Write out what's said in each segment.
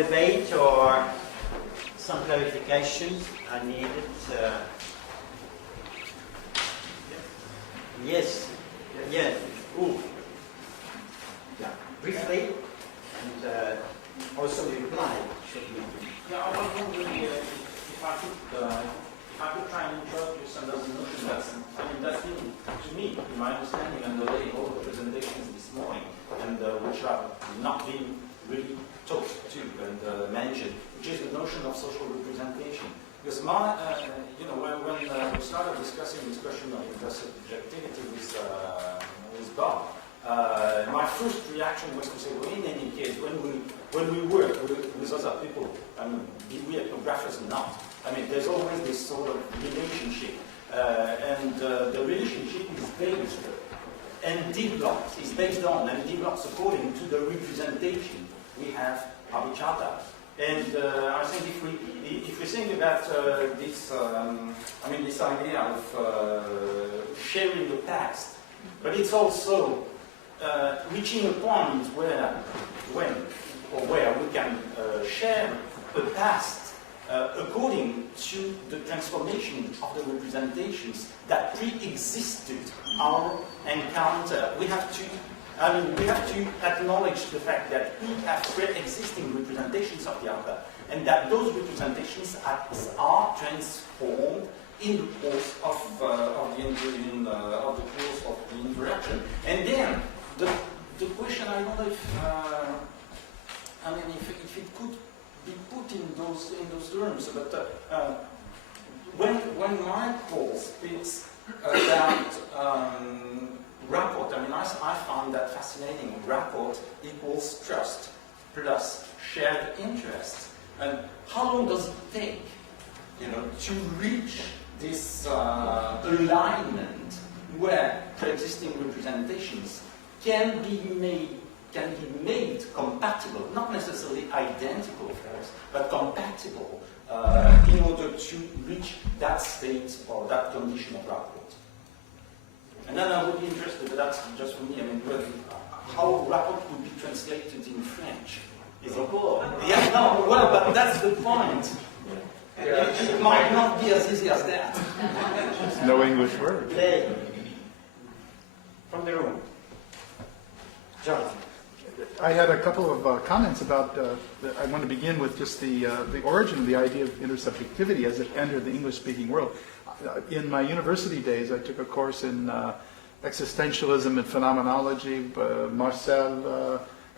Debate or some clarifications are needed. Yes, yes. Ooh. Yeah. Briefly, and also reply. Yeah, I was wondering if I could try and introduce another notion that's new to me, in my understanding, and the way all the presentations this morning, and which have not been really talked to and mentioned, which is the notion of social representation. Because when we started discussing this question of intersubjectivity with Bob, my first reaction was to say, well, in any case, when we work with other people, I mean, be we ethnographers or not, I mean, there's always this sort of relationship, and the relationship is based and develops, is based on and develops according to the representation we have of each other. And I think if we think about this, this idea of sharing the past, but it's also reaching a point where we can share the past according to the transformation of the representations that pre-existed our encounter. We have to acknowledge the fact that we have pre-existing representations of the other, and that those representations are transformed in the course of the interaction. And then the question, I wonder if it could be put in those terms, but when Michael speaks about rapport, I found that fascinating. Rapport equals trust plus shared interest. And how long does it take, to reach this alignment where pre-existing representations can be made compatible, not necessarily identical, of course, but compatible in order to reach that state or that condition of rapport. And then I would be interested, but that's just for me, how rapport would be translated in French. Is it cool? Yeah, no, well, but that's the point. Yeah. It might not be as easy as that. No English word. Play. From the room. John. I had a couple of comments about, I want to begin with just the origin of the idea of intersubjectivity as it entered the English-speaking world. In my university days, I took a course in existentialism and phenomenology,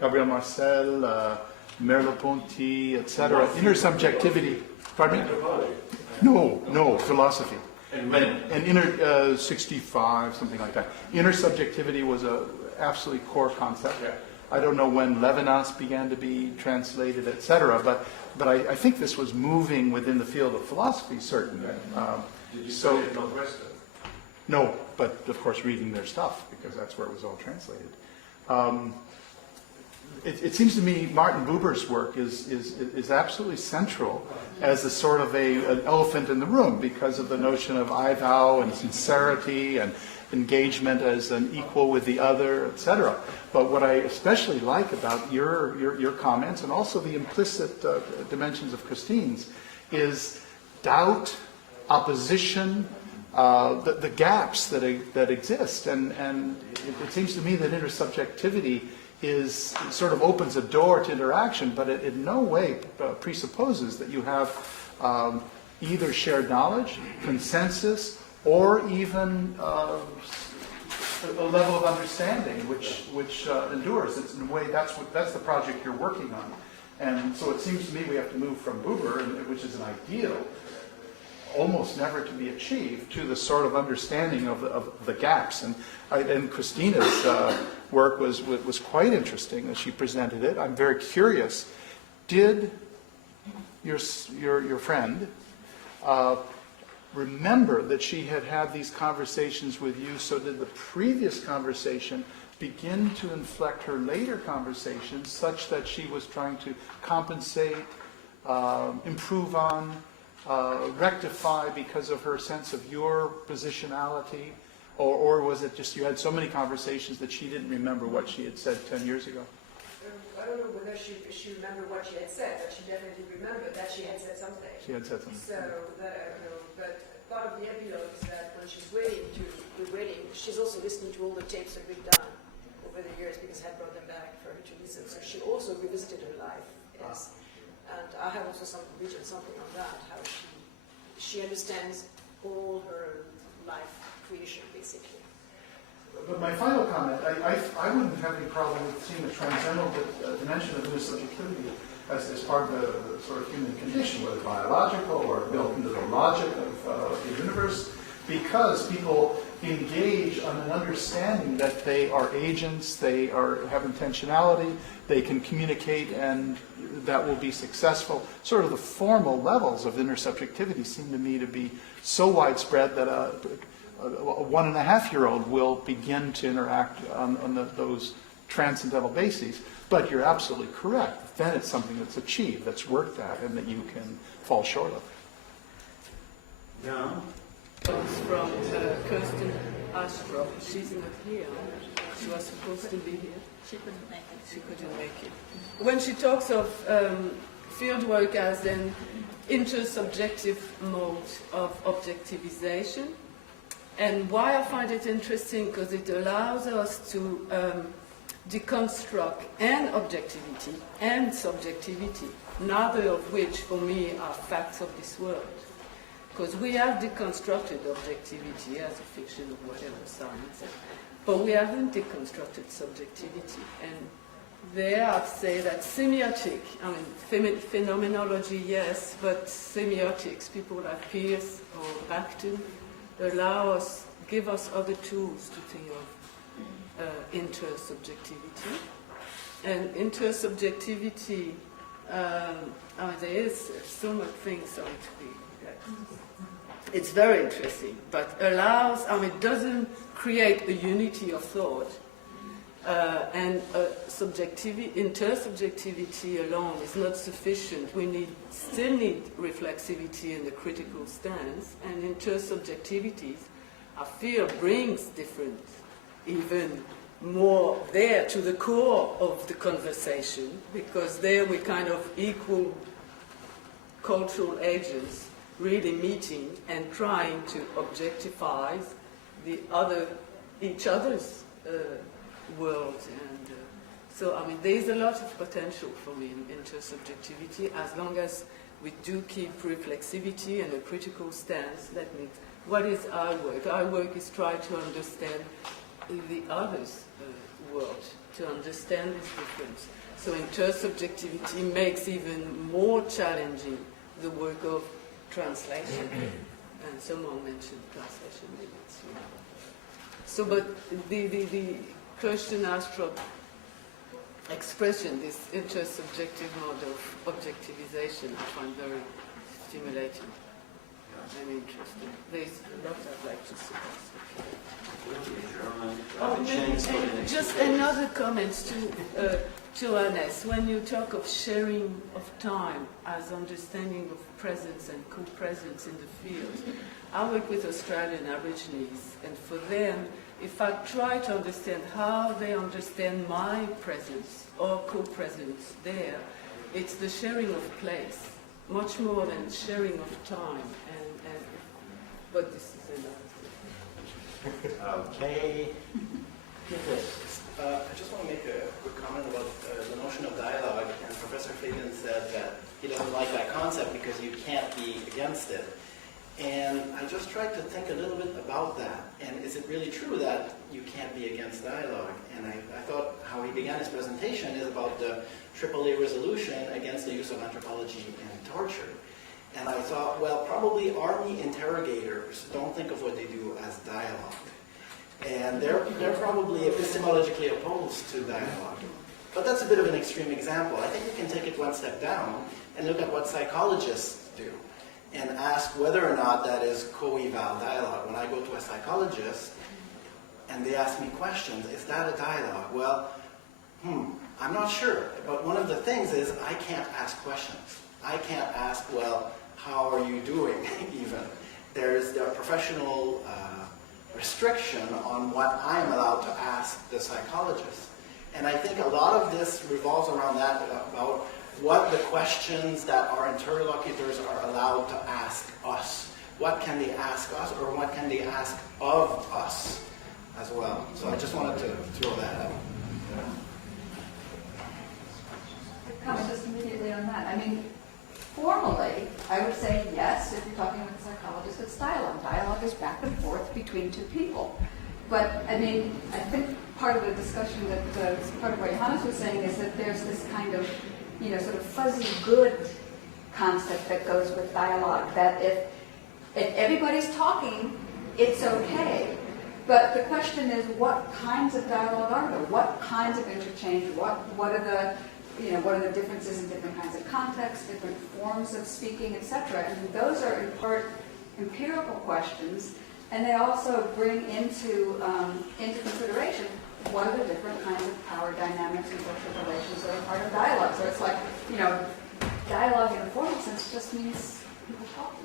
Gabriel Marcel, Merleau-Ponty, etc. Intersubjectivity. Pardon me? No, philosophy. And 65, something like that. Intersubjectivity was a absolutely core concept. Yeah. I don't know when Levinas began to be translated, etc. But I think this was moving within the field of philosophy, certainly. Did you study at Northwestern? No, but of course reading their stuff, because that's where it was all translated. It seems to me Martin Buber's work is absolutely central as a sort of an elephant in the room, because of the notion of I thou and sincerity and engagement as an equal with the other, etc. But what I especially like about your comments, and also the implicit dimensions of Christine's, is doubt, opposition, the gaps that exist, and it seems to me that intersubjectivity sort of opens a door to interaction, but it in no way presupposes that you have either shared knowledge, consensus, or even a level of understanding which endures. It's in a way that's the project you're working on, and so it seems to me we have to move from Buber, which is an ideal, almost never to be achieved, to the sort of understanding of the gaps. And Christina's work was quite interesting as she presented it. I'm very curious. Did your friend remember that she had these conversations with you? So did the previous conversation begin to inflect her later conversations, such that she was trying to compensate, improve on, rectify because of her sense of your positionality? Or was it just you had so many conversations that she didn't remember what she had said 10 years ago? I I don't know whether she remembered what she had said, but she definitely remembered that she had said something. She had said something. So that I don't know, but part of the epilogue is that when she's waiting to the wedding, she's also listening to all the tapes that we've done over the years because I had brought them back for her to listen. So she also revisited her life, yes. And I have also written something on that, how she understands all her life creation basically. But my final comment, I wouldn't have any problem with seeing the transcendental dimension of intersubjectivity as part of the sort of human condition, whether biological or built into the logic of the universe, because people engage on an understanding that they are agents, they have intentionality, they can communicate, and that will be successful. Sort of the formal levels of intersubjectivity seem to me to be so widespread that a 1.5-year-old will begin to interact on those transcendental bases. But you're absolutely correct. Then it's something that's achieved, that's worked at, and that you can fall short of. Yeah. Comes from Kirsten Astrup. She's not here. She was supposed to be here. She couldn't make it. She couldn't make it. When she talks of fieldwork as an intersubjective mode of objectivization, and why I find it interesting, because it allows us to deconstruct and objectivity and subjectivity, neither of which for me are facts of this world. Because we have deconstructed objectivity as a fiction of whatever science, but we haven't deconstructed subjectivity. And there I'd say that semiotic, I mean, phenomenology, yes, but semiotics, people like Peirce or Bakhtin, give us other tools to think of intersubjectivity. And intersubjectivity, there is so much things on to be. It's very interesting, but doesn't create a unity of thought, and intersubjectivity alone is not sufficient. We still need reflexivity and a critical stance, and intersubjectivities, I feel, brings different, even more there to the core of the conversation, because there we kind of equal cultural agents really meeting and trying to objectify each other's world. And so, there's a lot of potential for me in intersubjectivity, as long as we do keep reflexivity and a critical stance. That means, what is our work? Our work is try to understand the other's world, to understand this difference. So intersubjectivity makes even more challenging the work of translation, and someone mentioned translation, maybe it's you. So, but the Kirsten Astrup expression, this intersubjective mode of objectivization, I find very stimulating and interesting. There's a lot I'd like to say. Just another comment to Ernest. When you talk of sharing of time as understanding of presence and co-presence in the field, I work with Australian Aborigines, and for them, if I try to understand how they understand my presence or co-presence there, it's the sharing of place, much more than sharing of time. But this is another thing. Okay. I just want to make a quick comment about the notion of dialogue. And Professor Fabian said that he doesn't like that concept because you can't be against it. And I just tried to think a little bit about that. And is it really true that you can't be against dialogue? And I thought how he began his presentation is about the AAA resolution against the use of anthropology and torture. And I thought, well, probably army interrogators don't think of what they do as dialogue. And they're probably epistemologically opposed to dialogue. But that's a bit of an extreme example. I think we can take it one step down and look at what psychologists do and ask whether or not that is co-eval dialogue. When I go to a psychologist and they ask me questions, is that a dialogue? Well, I'm not sure. But one of the things is I can't ask questions. I can't ask, well, how are you doing, even? There's a professional restriction on what I am allowed to ask the psychologist. And I think a lot of this revolves around that, about what the questions that our interlocutors are allowed to ask us. What can they ask us, or what can they ask of us as well? So I just wanted to throw that out. Comment just immediately on that. I mean, formally, I would say yes, if you're talking with a psychologist, it's dialogue. Dialogue is back and forth between two people. But, I mean, I think part of the discussion that, part of what Johannes was saying is that there's this kind of, you know, sort of fuzzy good concept that goes with dialogue, that if everybody's talking, it's okay. But the question is, what kinds of dialogue are there? What kinds of interchange? What are the, you know, what are the differences in different kinds of contexts, different forms of speaking, etc.? And those are in part empirical questions, and they also bring into consideration what are the different kinds of power dynamics and social relations that are part of dialogue. So it's like, you know, dialogue in a formal sense just means people talking.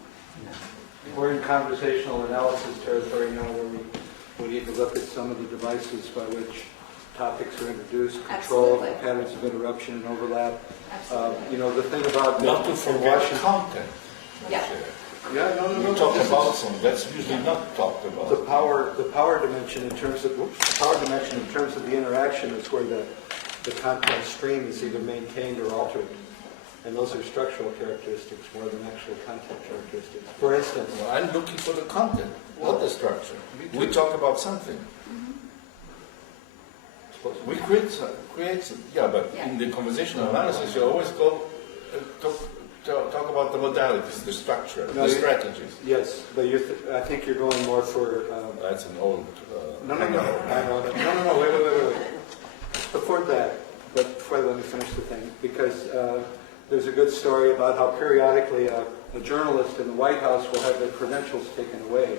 We're in conversational analysis territory now, where we need to look at some of the devices by which topics are introduced, control Absolutely. patterns of interruption and overlap. Absolutely. You know, the thing about Not to forget content. Yeah. Yeah, no, We talk about some, that's usually not talked about. the power dimension in terms of the interaction is where the content stream is either maintained or altered. And those are structural characteristics more than actual content characteristics. For instance, Well, I'm looking for the content, not the structure. We talk about something. We create some, yeah, but in the conversational analysis, you always go talk about the modalities, the structure, No, the you- strategies. yes, but I think you're going more for That's an old. No, wait. Before that, let me finish the thing, because there's a good story about how periodically a journalist in the White House will have their credentials taken away.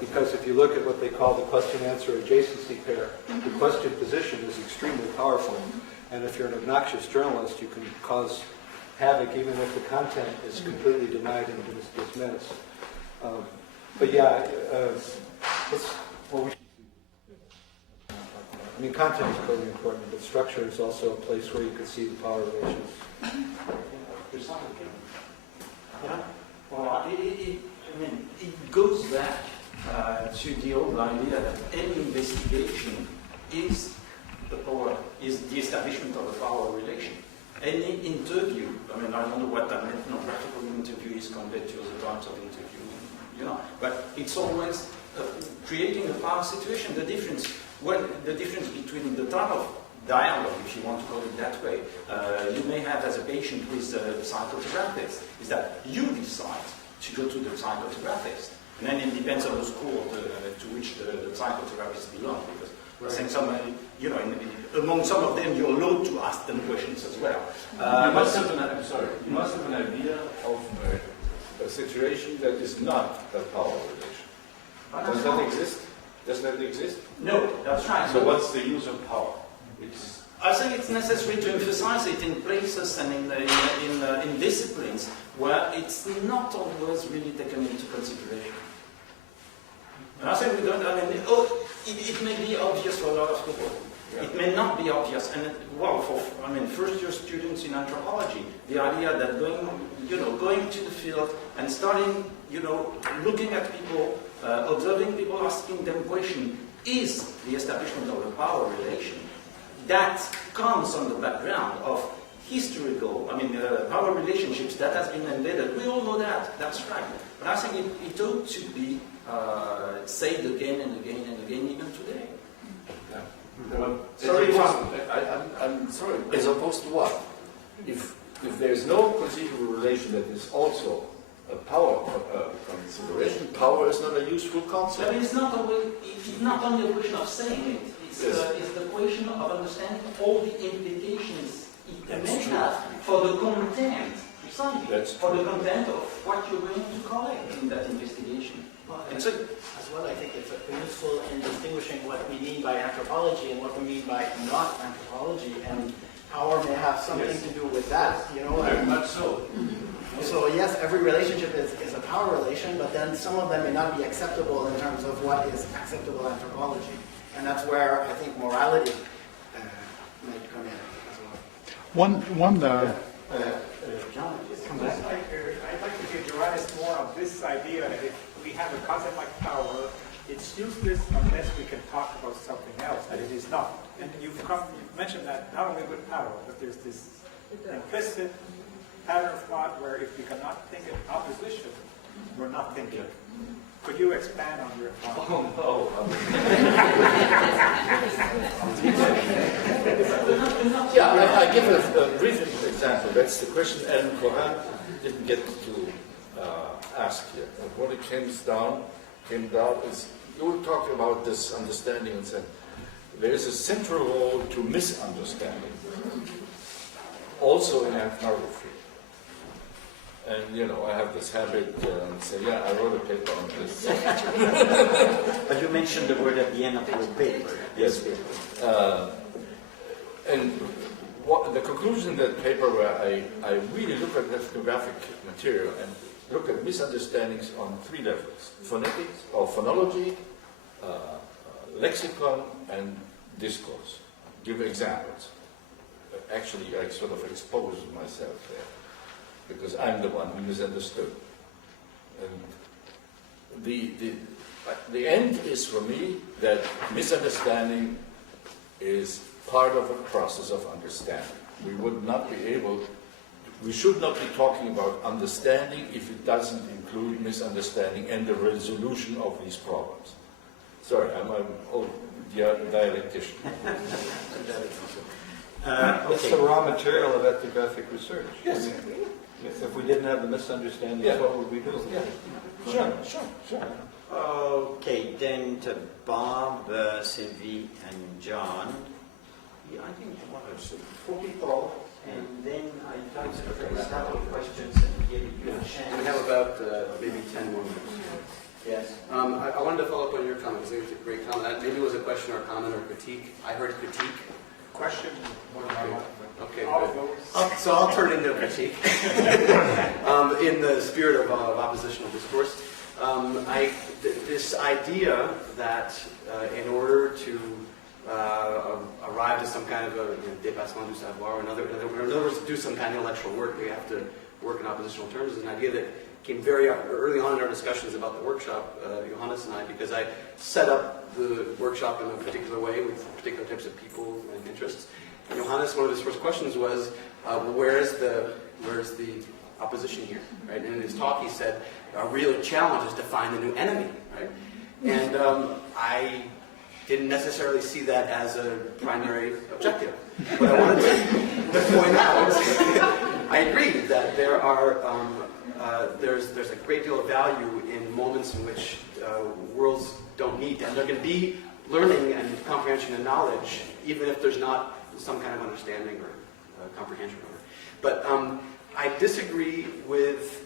Because if you look at what they call the question-answer adjacency pair, the question position is extremely powerful. And if you're an obnoxious journalist, you can cause havoc even if the content is completely denied and dismissed. But yeah, I mean, content is clearly important, but structure is also a place where you can see the power relations. Yeah. Well, it goes back to the old idea that any investigation is the establishment of a power relation. Any interview, I don't know what an ethnographical interview is compared to other types of interview, but it's always creating a power situation. The difference between the type of dialogue, if you want to call it that way, you may have as a patient with the psychotherapist, is that you decide to go to the psychotherapist. And then it depends on the school to which the psychotherapist belongs, because I think among some of them, you're allowed to ask them questions as well. You must have an idea of a situation that is not a power relation. Does that exist? Does that exist? No, that's right. So what's the use of power? I think it's necessary to emphasize it in places and in disciplines where it's not always really taken into consideration. And I think it may be obvious for a lot of people. Yeah. It may not be obvious. And first-year students in anthropology, the idea that going to the field and starting, looking at people, observing people, asking them questions, is the establishment of a power relation. That comes on the background of historical, power relationships that has been embedded. We all know that, that's right. But I think it ought to be said again and again and again, even today. I'm sorry. As opposed to what? If there is no conceivable relation that is also a power consideration, power is not a useful concept. But it's not only a question of saying it. It's the question of understanding all the implications it may have for the content, for the content of what you're going to collect in that investigation. And so, as well, I think it's useful in distinguishing what we mean by anthropology and what we mean by not anthropology, and power may have something to do with that. Very much so. So yes, every relationship is a power relation, but then some of them may not be acceptable in terms of what is acceptable anthropology. And that's where I think morality might come in as well. One John, I'd like to give Johannes more on this idea that if we have a concept like power, it's useless unless we can talk about something else, that it is not. And you've mentioned that not only with power, but there's this implicit pattern of thought where if we cannot think in opposition, we're not thinking. Could you expand on your thought? Oh, no. Yeah, I give a brief example. That's the question Ellen Cohen didn't get to ask here. And what it came down is, you were talking about this understanding and said, there is a central role to misunderstanding, also in ethnography. And, you know, I have this habit and say, yeah, I wrote a paper on this. But you mentioned the word at the end of your paper. Yes. And the conclusion in that paper where I really look at ethnographic material and look at misunderstandings on 3 levels: phonetics or phonology, lexicon, and discourse. Give examples. Actually, I sort of expose myself there, because I'm the one who misunderstood. And the end is for me that misunderstanding is part of a process of understanding. We should not be talking about understanding if it doesn't include misunderstanding and the resolution of these problems. Sorry, I'm an old dialectician. It's the raw material of ethnographic research. Yes. If we didn't have the misunderstandings, Yeah. what would we do? Sure. Okay, then to Bob, Sylvie, and John. Yeah, I think one or 4 people, and then I'd like to raise a couple of questions and give you a chance. We have about maybe 10 more minutes. Yes. I wanted to follow up on your comment, because I think it's a great comment. Maybe it was a question or a comment or critique. I heard critique. Question, Okay, all of good. those. So I'll turn into a critique in the spirit of oppositional discourse. This idea that in order to arrive to some kind of a dépassement du savoir, or in other words, do some kind of intellectual work, we have to work in oppositional terms, is an idea that came very early on in our discussions about the workshop, Johannes and I, because I set up the workshop in a particular way with particular types of people and interests. And Johannes, one of his first questions was, where's the opposition here, right? And in his talk he said, our real challenge is to find a new enemy, right? And I didn't necessarily see that as a primary objective. But I wanted to point out, I agree that there are, there's a great deal of value in moments in which worlds don't meet, and there can be learning and comprehension and knowledge, even if there's not some kind of understanding or comprehension. But I disagree with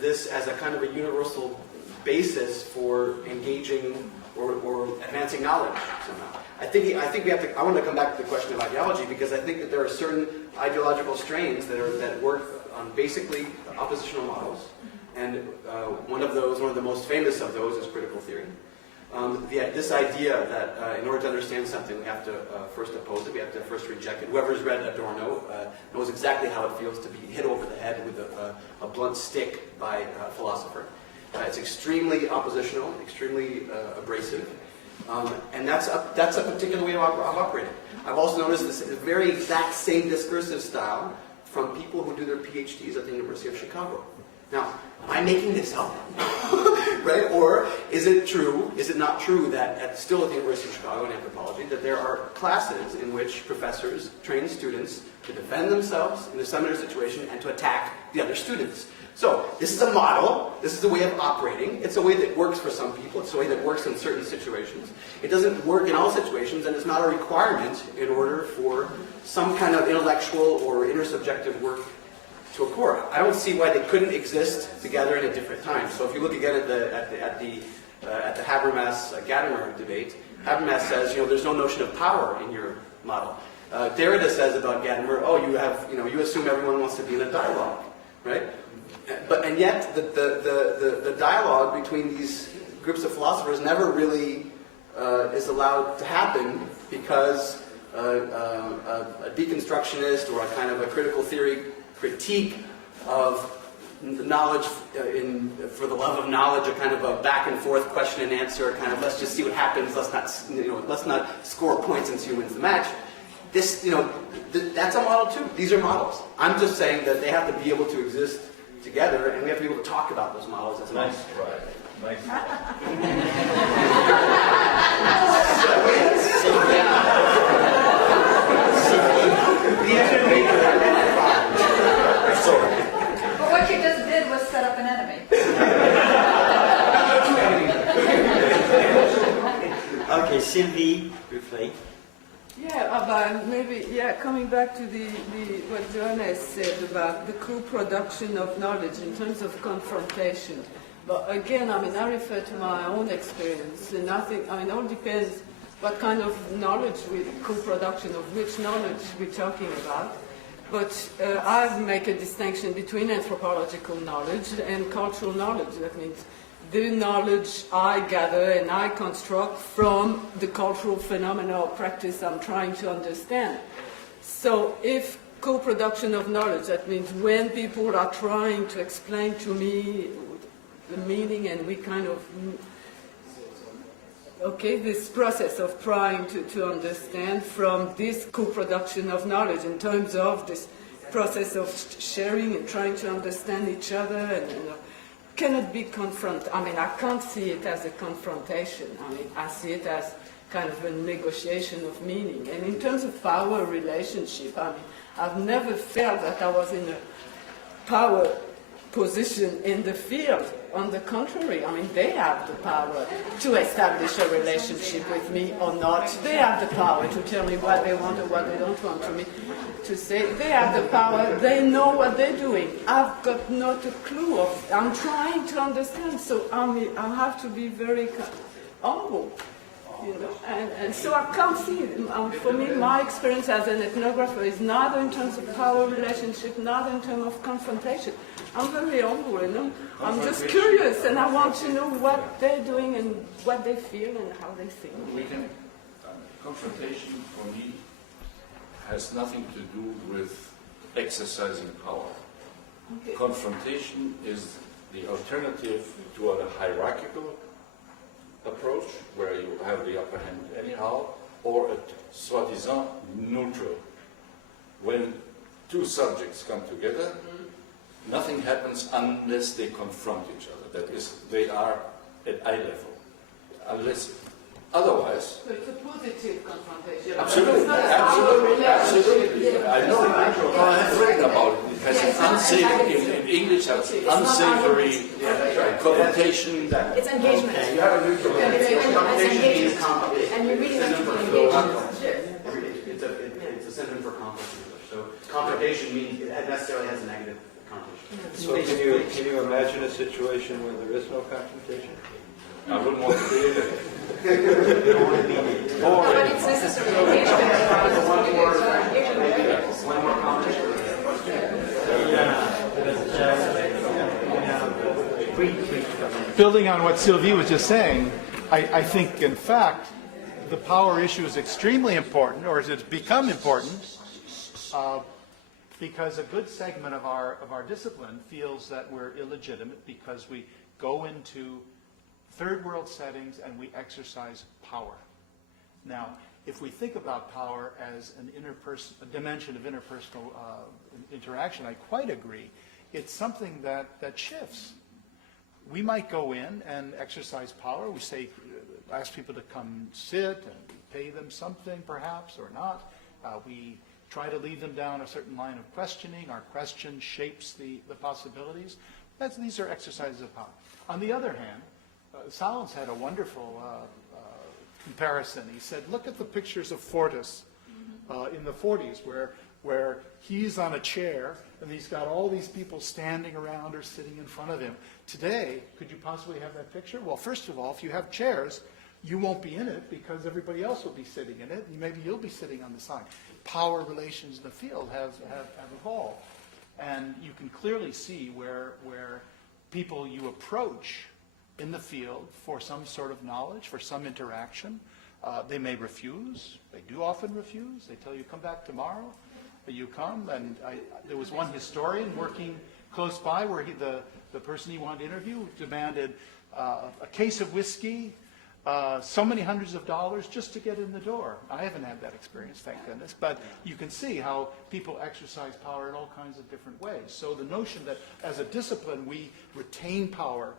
this as a kind of a universal basis for engaging or advancing knowledge somehow. I think we have to. I want to come back to the question of ideology, because I think that there are certain ideological strains that work on basically oppositional models, and one of the most famous of those is critical theory. This idea that in order to understand something, we have to first oppose it, we have to first reject it. Whoever's read Adorno knows exactly how it feels to be hit over the head with a blunt stick by a philosopher. It's extremely oppositional, extremely abrasive, and that's a particular way of operating. I've also noticed this very exact same discursive style from people who do their PhDs at the University of Chicago. Now, am I making this up? Right? Or is it true, is it not true that still at the University of Chicago in anthropology, that there are classes in which professors train students to defend themselves in a seminar situation and to attack the other students? So, this is a model, this is a way of operating, it's a way that works for some people, it's a way that works in certain situations. It doesn't work in all situations, and it's not a requirement in order for some kind of intellectual or intersubjective work to occur. I don't see why they couldn't exist together in a different time. So if you look again at the Habermas-Gadamer debate, Habermas says, there's no notion of power in your model. Derrida says about Gadamer, you assume everyone wants to be in a dialogue, right? And yet the dialogue between these groups of philosophers never really is allowed to happen, because a deconstructionist or a kind of a critical theory critique of knowledge for the love of knowledge, a kind of a back and forth question and answer, kind of let's just see what happens, let's not score points and see who wins the match. This, that's a model too. These are models. I'm just saying that they have to be able to exist together, and we have to be able to talk about those models as well. Nice try. Nice try. Sorry. But what you just did was set up an enemy. Okay, Sylvie, briefly. Coming back to what Johannes said about the co-production of knowledge in terms of confrontation. But again, I refer to my own experience, and it all depends what kind of knowledge, co-production of which knowledge we're talking about. But I make a distinction between anthropological knowledge and cultural knowledge. That means the knowledge I gather and I construct from the cultural phenomena or practice I'm trying to understand. So if co-production of knowledge, that means when people are trying to explain to me the meaning and we kind of, this process of trying to understand from this co-production of knowledge in terms of this process of sharing and trying to understand each other and cannot be I can't see it as a confrontation. I see it as kind of a negotiation of meaning. And in terms of power relationship, I've never felt that I was in a power position in the field. On the contrary, they have the power to establish a relationship with me or not. They have the power to tell me what they want or what they don't want to me to say. They have the power. They know what they're doing. I've got not a clue of. I'm trying to understand, so I have to be very humble. And so I can't see it. For me, my experience as an ethnographer is not in terms of power relationship, not in terms of confrontation. I'm very humble, I'm just curious, and I want to know what they're doing and what they feel and how they think. Confrontation, for me, has nothing to do with exercising power. Okay. Confrontation is the alternative to a hierarchical approach, where you have the upper hand anyhow, or a soi-disant neutral. When two subjects come together, nothing happens unless they confront each other. That is, they are at eye level. Unless, otherwise... So it's a positive confrontation. Absolutely, absolutely. I know. I have written about it. It has an unsavory, in English, has unsavory connotation. It's engagement. You have a neutral. Confrontation means conflict. And you really have to be engaged. It's a synonym for conflict. So confrontation means it necessarily has a negative connotation. So can you imagine a situation where there is no confrontation? I wouldn't want to do it. No, but it's necessary. Engagement. One more comment. Building on what Sylvie was just saying, I think, in fact, the power issue is extremely important, or it's become important, because a good segment of our discipline feels that we're illegitimate because we go into third world settings and we exercise power. Now, if we think about power as a dimension of interpersonal interaction, I quite agree. It's something that shifts. We might go in and exercise power. We say, ask people to come sit and pay them something, perhaps, or not. We try to lead them down a certain line of questioning. Our question shapes the possibilities. These are exercises of power. On the other hand, Salins had a wonderful comparison. He said, look at the pictures of Fortis in the 40s, where he's on a chair and he's got all these people standing around or sitting in front of him. Today, could you possibly have that picture? Well, first of all, if you have chairs, you won't be in it because everybody else will be sitting in it, and maybe you'll be sitting on the side. Power relations in the field have evolved. And you can clearly see where people you approach in the field for some sort of knowledge, for some interaction, They may refuse. They do often refuse. They tell you, come back tomorrow. You come, and there was one historian working close by where the person he wanted to interview demanded a case of whiskey, so many hundreds of dollars just to get in the door. I haven't had that experience, thank goodness, but you can see how people exercise power in all kinds of different ways. So the notion that as a discipline we retain power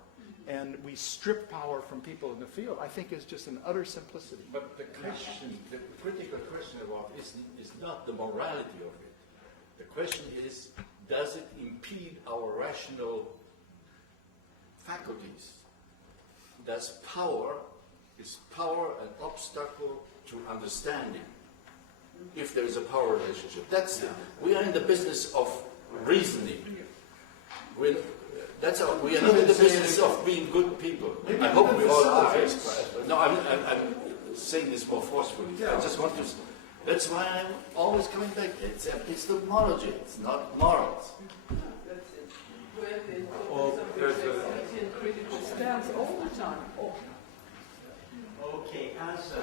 and we strip power from people in the field, I think is just an utter simplicity. But the question, the critical question about is not the morality of it. The question is, does it impede our rational faculties? Is power an obstacle to understanding? If there is a power relationship, we are in the business of reasoning. We are not in the business of being good people. I hope we all are. No, I'm saying this more forcefully. I just want to. That's why I'm always coming back. It's epistemology. It's not morals. Critical stance all the time. Okay, as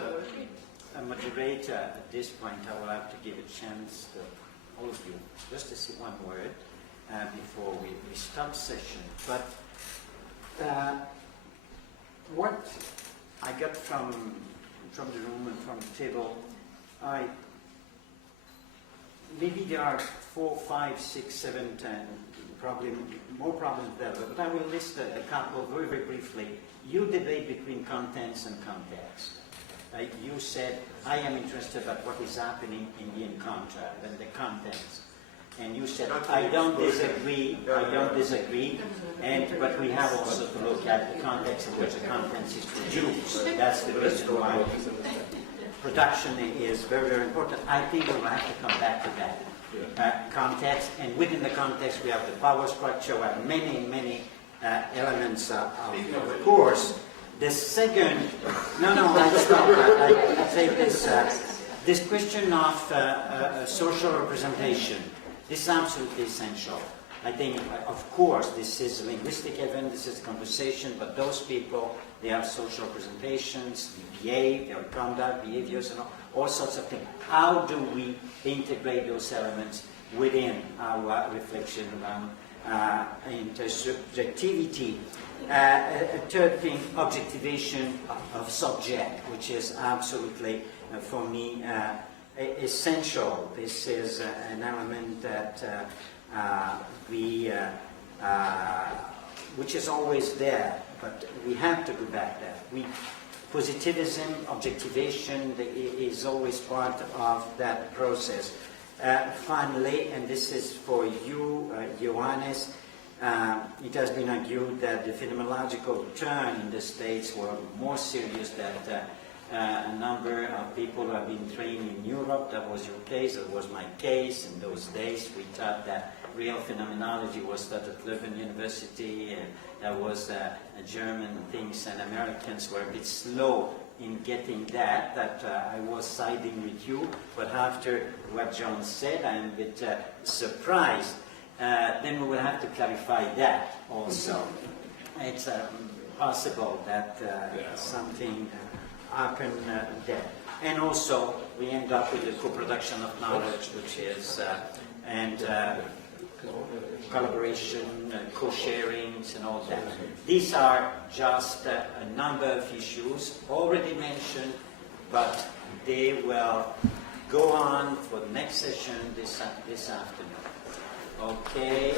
a moderator at this point, I will have to give a chance to all of you just to say one word before we start session. But what I got from the room and from the table, maybe there are 4, 5, 6, 7, 10, probably more problems there, but I will list a couple very, very briefly. You debate between contents and context. You said, I am interested about what is happening in the encounter and the contents. And you said, I don't disagree, but we have also to look at the context in which the contents is produced. That's the reason why production is very, very important. I think we will have to come back to that context, and within the context we have the power structure, we have many, many elements of course. The second, I stop. I say this question of social representation. This is absolutely essential. I think, of course, this is a linguistic event, this is a conversation, but those people, they have social representations, they behave, their conduct, behaviors, and all sorts of things. How do we integrate those elements within our reflection around intersubjectivity? A third thing, objectivation of subject, which is absolutely, for me, essential. This is an element that which is always there, but we have to go back there. Positivism, objectivation is always part of that process. Finally, and this is for you, Johannes, it has been argued that the phenomenological turn in the States were more serious than a number of people who have been trained in Europe. That was your case, that was my case. In those days, we thought that real phenomenology was taught at Leuven University, and that was German things, and Americans were a bit slow in getting that I was siding with you. But after what John said, I'm a bit surprised. Then we will have to clarify that also. It's possible that something happened there. And also, we end up with the co-production of knowledge, which is, collaboration, co-sharings, and all that. These are just a number of issues already mentioned, but they will go on for the next session this afternoon. Okay.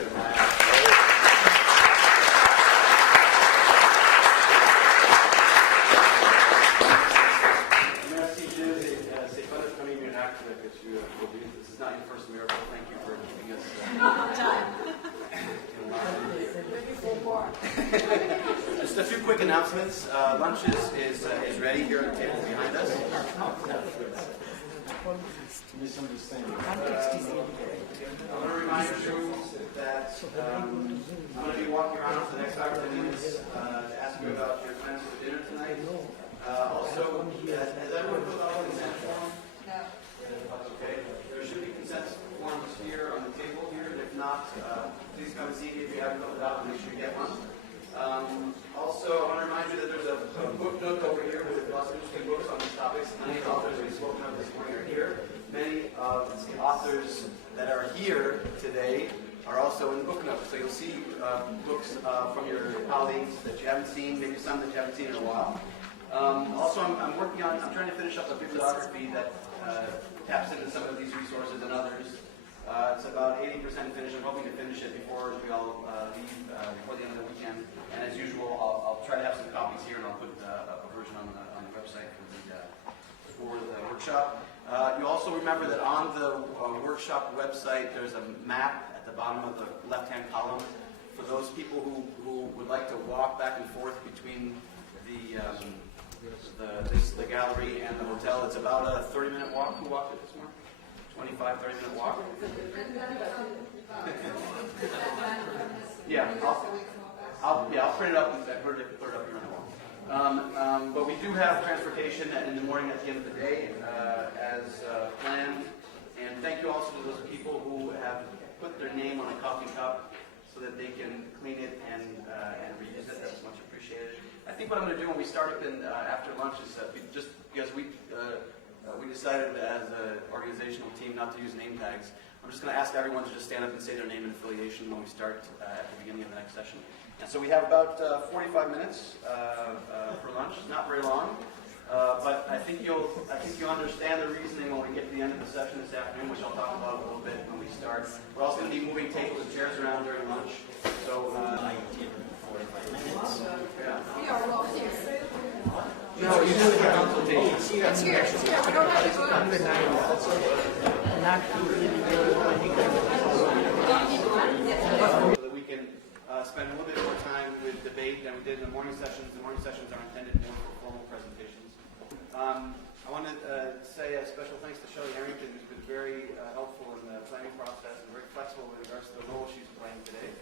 C'est pas notre premier miracle que tu produis. This is not your first miracle. Thank you for giving us Time. Just a few quick announcements. Lunch is ready here at the table behind us. I want to remind you that I'm going to be walking around for the next 5 or 10 minutes to ask you about your plans for dinner tonight. Also, has everyone filled out the consent form? No. Okay. There should be consent forms here on the table here. If not, please come and see me if you haven't filled it out and make sure you get one. Also, I want to remind you that there's a book nook over here with lots of interesting books on these topics. Many authors we've spoken of this morning are here. Many of the authors that are here today are also in the book nook. So you'll see books from your colleagues that you haven't seen, maybe some that you haven't seen in a while. Also, I'm trying to finish up a bibliography that taps into some of these resources and others. It's about 80% finished. I'm hoping to finish it before we all leave, before the end of the weekend. And as usual, I'll try to have some copies here, and I'll put a version on the website for the workshop. You also remember that on the workshop website, there's a map at the bottom of the left-hand column for those people who would like to walk back and forth between the gallery and the hotel. It's about a 30-minute walk. Who walked it this morning? 25, 30-minute walk. Yeah, I'll print it up and put it up here on the wall. But we do have transportation in the morning at the end of the day as planned. And thank you also to those people who have put their name on a coffee cup so that they can clean it and reuse it. That's much appreciated. I think what I'm going to do when we start up after lunch is just because we decided as an organizational team not to use name tags. I'm just going to ask everyone to just stand up and say their name and affiliation when we start at the beginning of the next session. And so we have about 45 minutes for lunch. Not very long, but I think you'll understand the reasoning when we get to the end of the session this afternoon, which I'll talk about a little bit when we start. We're also going to be moving tables and chairs around during lunch. So 45 minutes. yeah. We are all here. No, you do the consultation. It's here. We don't have to go up. So that we can spend a little bit more time with debate than we did in the morning sessions. The morning sessions are intended more for formal presentations. I want to say a special thanks to Shelley Harrington, who's been very helpful in the planning process and very flexible with regards to the role she's playing today.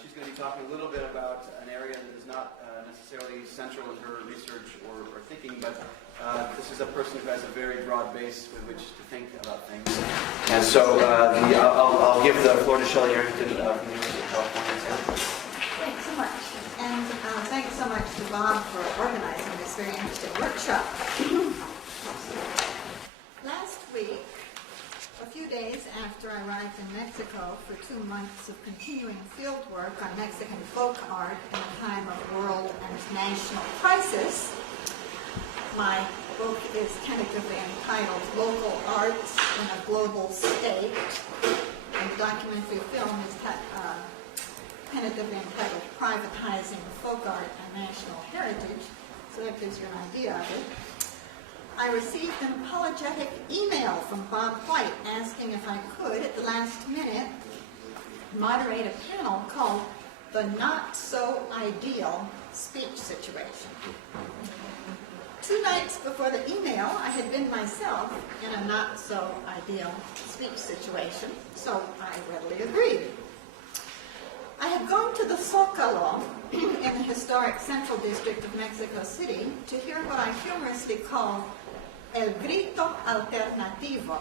She's going to be talking a little bit about an area that is not necessarily central in her research or thinking, but this is a person who has a very broad base with which to think about things. And so I'll give the floor to Shelley Harrington from the University of California. Thanks so much. And thanks so much to Bob for organizing this very interesting workshop. Last week, a few days after I arrived in Mexico for 2 months of continuing field work on Mexican folk art in a time of world and national crisis, my book is tentatively entitled Local Arts in a Global State, and the documentary film is tentatively entitled Privatizing Folk Art and National Heritage, so that gives you an idea of it. I received an apologetic email from Bob White asking if I could, at the last minute, moderate a panel called The Not So Ideal Speech Situation. 2 nights before the email, I had been myself in a not so ideal speech situation, so I readily agreed. I had gone to the Zócalo in the historic Central District of Mexico City to hear what I humorously call El Grito Alternativo,